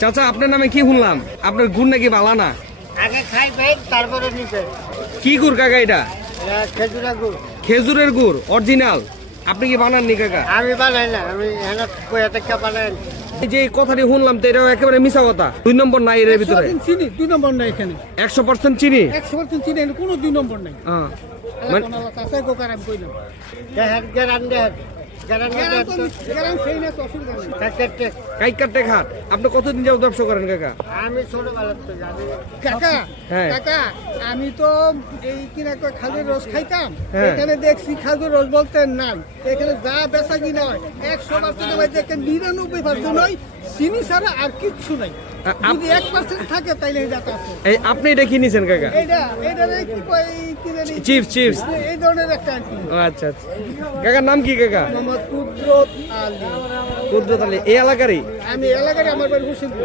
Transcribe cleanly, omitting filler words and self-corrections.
চাচা আপনার নামে কি শুনলাম? আপনার গুড় নাকি বালা না? আগে খাই ভাই তারপরে নিতে। কি গুড় কাকা এটা? খেজুরা গুড়। খেজুরের গুড় অরিজিনাল। আপনি কি বানাননি কাকা? আমি বানাই না, আমি এখানে কয়া থেকে বানাই। এই যে কথাটি শুনলাম তো এটাও একেবারে মিছা কথা। 2 নম্বর নাই এর ভিতরে। চিনি 2 নম্বর নাই এখানে। 100% চিনি। 100% চিনি এর কোনো 2 নম্বর নাই। হ্যাঁ। মানে কাঁচা কোকার আমি কইলাম। দেহার গ্যারান্টি গ্যারান্টি না তো অসুবিধা নেই। কাইকার টেকার। আপনি কতদিন যাবত ব্যবসা করেন কাকা? আমি ছোটবেলা থেকে জানি। কাকা হ্যাঁ। কাকা আমি তো এই কিনা কয় খাজুর রস খাইতাম। হ্যাঁ। এখানে দেখছি খাজুর রস বলতে নাই। এখানে যা বেচা কিনা হয় 100% ভাই দেখেন 99% নয় চিনি ছাড়া আর কিচ্ছু নাই। যদি 1% থাকে তাইলে এটা আছে। এই আপনি এটা কি নিছেন কাকা? এইটা কি কয় কি জানি চিপস। এই ধরনের একটা আর কি। ও আচ্ছা। কাকার নাম কি কাকা? মোহাম্মদ কুদরত আলী। কুদরত আলী। এই এলাকারই? আমি এলাকায় আমার বাড়ি হোসেনপুর।